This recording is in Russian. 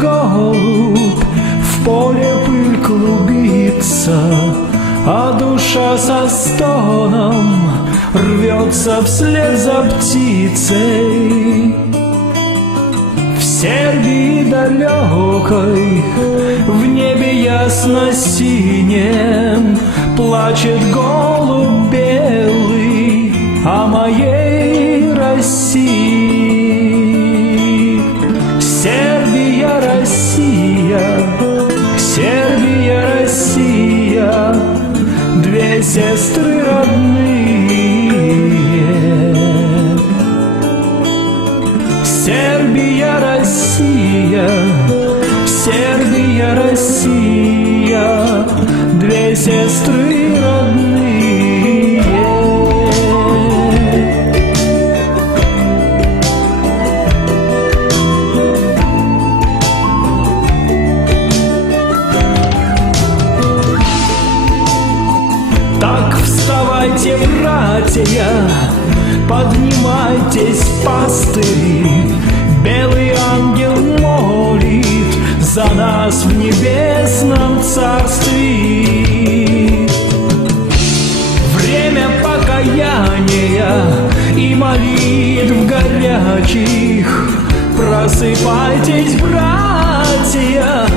голубь, в поле пыль клубится, а душа со стоном рвется вслед за птицей. В Сербии далекой, в небе ясно-синем, плачет голубь белый о моей России. Сербия, Россия, Сербия, Россия, две сестры родные. Сербия, Россия, Сербия, Россия, две сестры родные. Так вставайте, братья, поднимайтесь, пастыри, белый ангел молит за нас в небесном царстве. Время покаяния и молитв горячих. Просыпайтесь, братья,